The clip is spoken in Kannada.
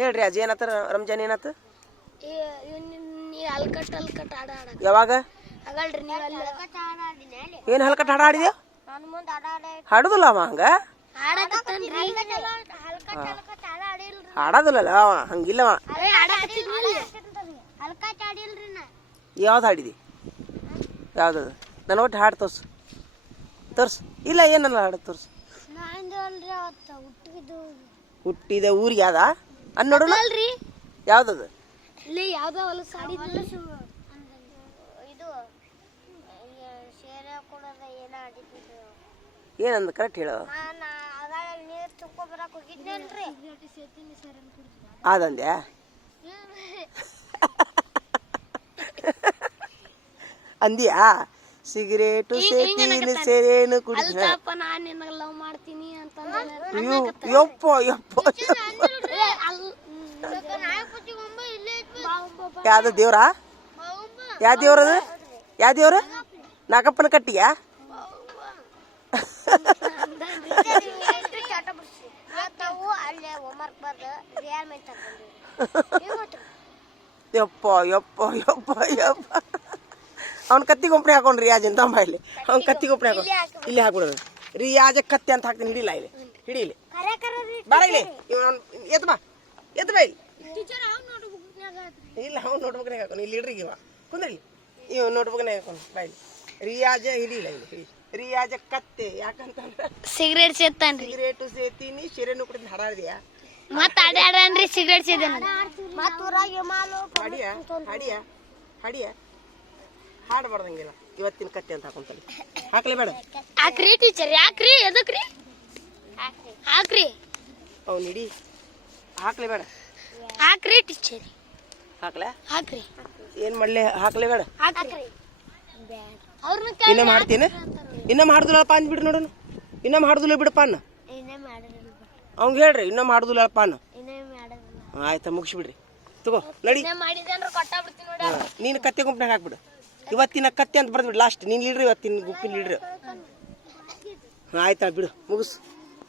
ಹೇಳ್ರಿ ಅಜ್ಜಿ ಏನಾತ ರಂಜಾನ್ ಏನಾತ ಹಲ್ಕಟ್ ಆಡ ಯಾವಾಗ ಆಗಲ್ರಿ ನೀವು ಏನು ಹಲ್ಕಟ್ ಹಾಡ ಆಡಿದ್ಯಾ ಹಾಡುದಿಲ್ಲ ಅವ ಹಂಗ ಹಾಡೋದಿಲ್ಲಲ್ಲ ಅವ ಹಂಗಿಲ್ಲವ ಯಾವ್ದು ಹಾಡಿದಿ ಯಾವ್ದದು ನನ್ನ ಒಟ್ಟು ಹಾಡು ತೋರ್ಸು ಇಲ್ಲ ಏನಲ್ಲ ಹಾಡು ತೋರ್ಸು ಹುಟ್ಟಿದ ಊರಿಗೆ ಯಾವ್ದ ಅನ್ನೋಡು ಯಾವ್ದದು ಏನಂದ ಕರೆಕ್ಟ್ ಹೇಳು ಅದಂದ್ಯಾ ಅಂದ್ಯಾ ಸಿಗರೇಟು ಸೇರೇನು ಕುಡಿದ ಯಪ್ಪ ಯಪ್ಪ ಯಾವ್ದ ದೇವ್ರ ಯಾವ ದೇವ್ರದು ಯಾವ ದೇವ್ರ ನಾಗಪ್ಪನ ಕಟ್ಟಿಯ ಯಪ್ಪ ಯಪ್ಪ ಯಪ್ಪ ಯಪ್ಪ ಅವ್ನ ಕತ್ತಿ ಗೊಂಪಣಿ ಹಾಕೊಂಡ್ರಿ ರಿಯಾಜ್ ಅಂತ ಇಲ್ಲಿ ಅವ್ನ ಕತ್ತಿ ಗೊಂಪಣಿ ಹಾಕೊಂಡು ಇಲ್ಲಿ ಹಾಕ್ಬಿಡೋದು ರಿಯಾಜ ಕತ್ತಿ ಅಂತ ಹಾಕ್ತೀನಿ ಹಿಡಿಲ್ಲ ಇಲ್ಲಿ ಹಿಡಿಲಿ ಬಾರ ಇಲ್ಲಿ ಎತ್ ಬಾ ಇಲ್ಲಿ ಇಲ್ಲ ಅವ್ನು ನೋಟ್ಬುಕ್ನಾಗ ಹಾಕೊಂಡು ಇಲ್ಲಿ ಇಡ್ರಿ ಇವ ಕುಂದ್ರಿ ಇವ್ ನೋಟ್ಬುಕ್ನಾಗ ಹಾಕೊಂಡು ಬಾ ಇಲ್ಲಿ ರಿಯಾಜ ಹಿಡಿಲ್ಲ ಇಲ್ಲಿ ಹಿಡಿ ರಿಯಾಜ ಕತ್ತೆ ಯಾಕಂತಂದ್ರೆ ಸಿಗರೇಟ್ ಸೇತಾನ್ರಿ ಸಿಗರೇಟು ಸೇತೀನಿ ಶಿರೇನು ಕುಡಿದ್ ಹಾಡಾಡ್ದಿಯಾ ಮತ್ತ ಆಡ್ಯಾಡ್ರಿ ಸಿಗರೇಟ್ ಸೇತಾನ ಹಾಡಿಯ ಹಾಡಿಯ ಹಾಡಿಯ ಹಾಡಬಾರ್ದಂಗಿಲ್ಲ ಇವತ್ತಿನ ಕತ್ತೆ ಅಂತ ಹಾಕೊಂತಲ್ಲಿ ಹಾಕ್ಲೇ ಬೇಡ ಹಾಕ್ರಿ ಟೀಚರ್ ಯಾಕ್ರಿ ಎದಕ್ರಿ ಹಾಕ್ರಿ ಅವ್ನು ಹಿಡಿ ಹಾಕ್ಲೇ ಬೇಡ ಹಾಕ್ರಿ ಟೀಚರ್ ಹಾಕ್ಲೇ ಹಾಕ್ರಿ ಏನ್ ಮಾಡ್ಲಿ ಹಾಕ್ಲೇ ಬೇಡ ಹಾಕ್ರಿ ಇನ್ನ ಮಾಡ್ತೀನಿ ಇನ್ನ ಮಾಡುದಿಲ್ಲಪ್ಪ ಅಂದ್ಬಿಡ್ರಿ ನೋಡೋಣ ಇನ್ನ ಮಾಡುದಿಲ್ಲ ಬಿಡಪ್ಪ ಅನ್ನ ಅವ್ನ್ ಹೇಳ್ರಿ ಇನ್ನ ಮಾಡುದಿಲ್ಲಪ್ಪ ಅನ್ನ ಆಯ್ತಾ ಮುಗಿಸ್ಬಿಡ್ರಿ ತಗೋ ನಡಿ ನೀನು ಕತ್ತೆ ಗುಂಪಿನಾಗ ಹಾಕ್ಬಿಡು ಇವತ್ತಿನ ಕತ್ತೆ ಅಂತ ಬರ್ದ್ಬಿಡು ಲಾಸ್ಟ್ ನೀನ್ ಲೀಡ್ರಿ ಇವತ್ತಿನ ಗುಂಪಿನ ಲೀಡ್ರಿ ಆಯ್ತಾ ಬಿಡು ಮುಗಿಸು